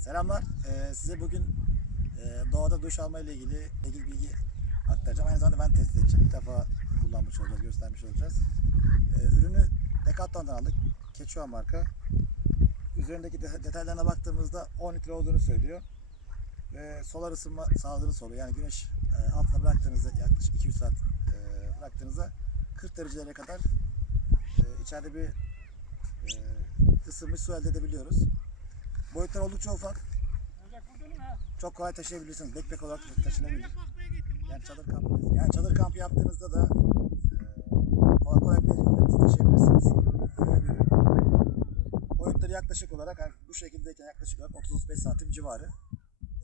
Selamlar. Ee, size bugün e, doğada duş alma ile ilgili ilgili bilgi aktaracağım. Aynı zamanda ben test edeceğim. İlk defa kullanmış olacağız, göstermiş olacağız. Ee, ürünü Decathlon'dan aldık. Quechua marka. Üzerindeki de- detaylarına baktığımızda 10 litre olduğunu söylüyor. Ve solar ısınma sağladığını söylüyor. Yani güneş e, altına bıraktığınızda yaklaşık 200 saat e, bıraktığınızda 40 derecelere kadar e, içeride bir e, ısınmış su elde edebiliyoruz. Boyutlar oldukça ufak. Çok kolay taşıyabilirsiniz. Backpack olarak taşınabilir. Yani çadır kampı, yani çadır kampı yaptığınızda da e, kolay kolay taşıyabilirsiniz. Bir ürün. Boyutları yaklaşık olarak yani bu şekildeyken yaklaşık olarak 35 santim civarı.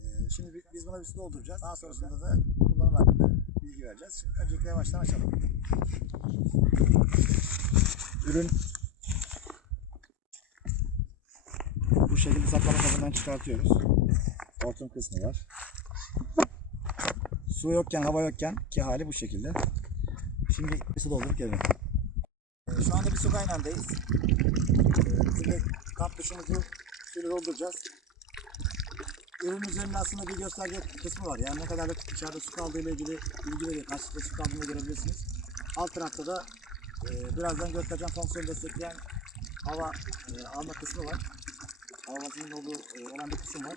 E, şimdi bi- biz buna bir su dolduracağız. Daha sonrasında da kullanım hakkında bilgi vereceğiz. Şimdi öncelikle yavaştan açalım. Ürün bu şekilde saklama kabından çıkartıyoruz. Hortum kısmı var. Su yokken, hava yokken ki hali bu şekilde. Şimdi su doldurup gelelim. Ee, Şu anda bir su kaynağındayız. Ee, Şimdi kamp duşumuzu suyla dolduracağız. Ürün üzerinde aslında bir gösterge kısmı var. Yani ne kadarlık dışarıda su kaldığı ile ilgili bilgi veriyor. Kaç su kaldığını görebilirsiniz. Alt tarafta da e, birazdan göstereceğim fonksiyonu destekleyen hava e, alma kısmı var. Basıncının olduğu e, olan bir kısım var.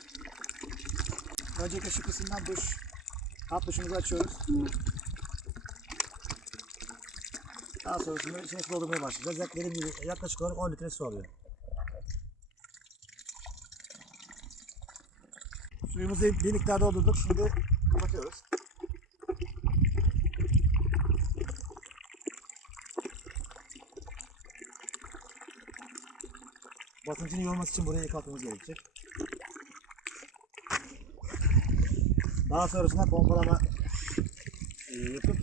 Öncelikle şu kısımdan duş, alt duşumuzu açıyoruz. Daha sonrasında içine su doldurmaya başlayacağız. Yak- gibi yaklaşık olarak 10 litre su alıyor. Suyumuzu bir miktar doldurduk. Şimdi kapatıyoruz. Basıncın iyi olması için burayı yıkatmamız gerekecek. Daha sonrasında pompalama e, yapıp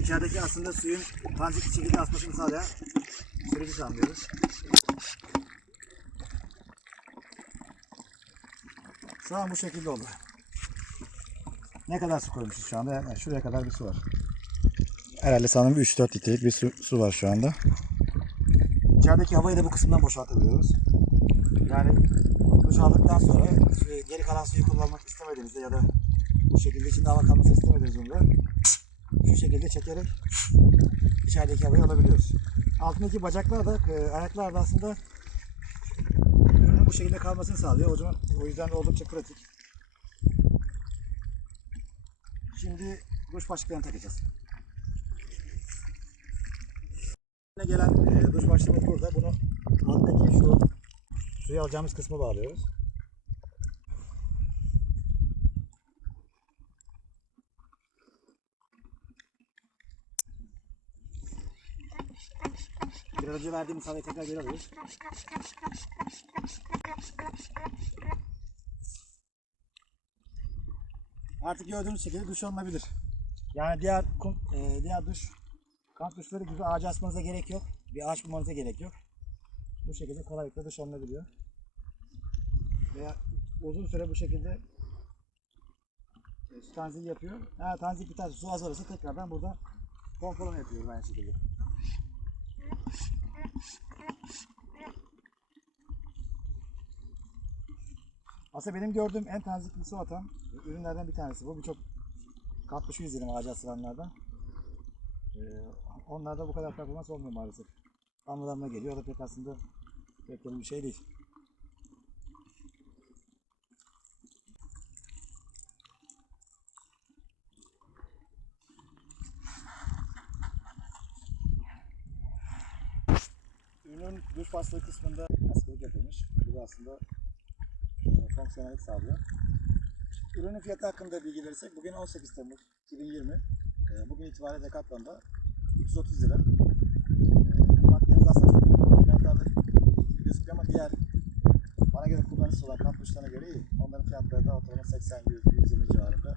içerideki aslında suyun tanzik şekilde asmasını sağlayan süreci tamamlıyoruz. Şu an bu şekilde oldu. Ne kadar su koymuşuz şu anda? Yani şuraya kadar bir su var. Herhalde sanırım 3-4 litrelik bir su, su var şu anda. İçerideki havayı da bu kısımdan boşaltabiliyoruz. Yani duş aldıktan sonra e, geri kalan suyu kullanmak istemediğinizde ya da bu şekilde içinde hava kalmasını istemediğiniz durumda şu şekilde çekerek içerideki havayı alabiliyoruz. Altındaki bacaklar da e, ayaklar da aslında ürünün bu şekilde kalmasını sağlıyor. O zaman o yüzden oldukça pratik. Şimdi duş başlıklarını takacağız. Gelen e, duş başlığımız burada. Bunu alttaki şu suyu alacağımız kısma bağlıyoruz. Biraz önce verdiğimiz havayı tekrar geri alıyoruz. Artık gördüğünüz şekilde duş alınabilir. Yani diğer kum, e, diğer duş duşları gibi ağaca asmanıza gerek yok. Bir ağaç bulmanıza gerek yok. Bu şekilde kolaylıkla duş alınabiliyor. Veya uzun süre bu şekilde e, tanzil yapıyor. Ha, tanzil biterse su azalırsa tekrardan burada pompalama yapıyorum aynı şekilde. Aslında benim gördüğüm en tanzikli su atan ürünlerden bir tanesi bu. Birçok duşu izledim ağaca asılanlardan. Ee, onlarda bu kadar performans olmuyor maalesef. Anılarına geliyor. O da pek aslında doğru bir şey değil. Ürünün duş bastığı kısmında askılık yapılmış. Bu da aslında e, fonksiyonellik sağlıyor. Ürünün fiyatı hakkında bilgi verirsek bugün 18 Temmuz 2020. E, Bugün itibariyle Decathlon'da 330 lira. E, Baktığınız aslında çok fiyatlarda gözüküyor ama diğer bana göre kullanışlı olan kamp duşlarına göre iyi. Onların fiyatları da ortalama 80-100-120 civarında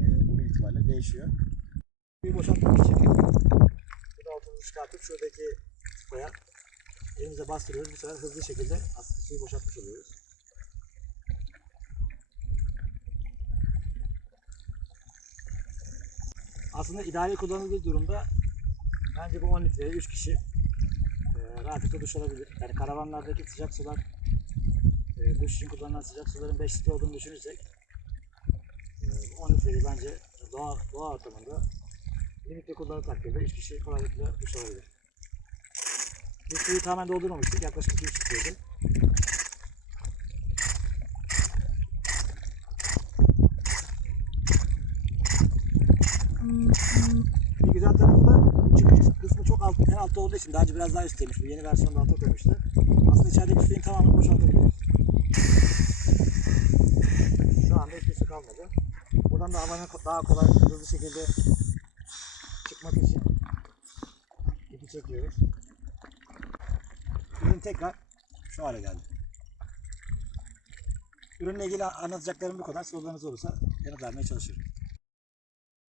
e, bugün itibariyle değişiyor. Bir boşaltmak için bu da altını çıkartıp şuradaki koya elimize bastırıyoruz. Bu sefer hızlı şekilde aslında suyu boşaltmış Aslında idari kullanıldığı durumda bence bu 10 litreye 3 kişi e, rahatlıkla duş alabilir. Yani karavanlardaki sıcak sular e, duş için kullanılan sıcak suların 5 litre olduğunu düşünürsek e, 10 litreyi bence doğa, doğa ortamında limitle kullanır takdirde 3 kişi kolaylıkla duş alabilir. Biz suyu tamamen doldurmamıştık. Yaklaşık 2-3 litreydi. Bir güzel tarafı da çıkış kısmı çok alt, en altta olduğu için daha önce biraz daha üstteymiş. Bu yeni versiyonda alta koymuşlar. Aslında içerideki suyun tamamını boşaltabiliyoruz. Şu anda hiçbir su kalmadı. Buradan da havanın daha kolay, hızlı şekilde çıkması için ipi çekiyoruz. Ürün tekrar şu hale geldi. Ürünle ilgili anlatacaklarım bu kadar. Sorularınız olursa yanıt vermeye çalışırım.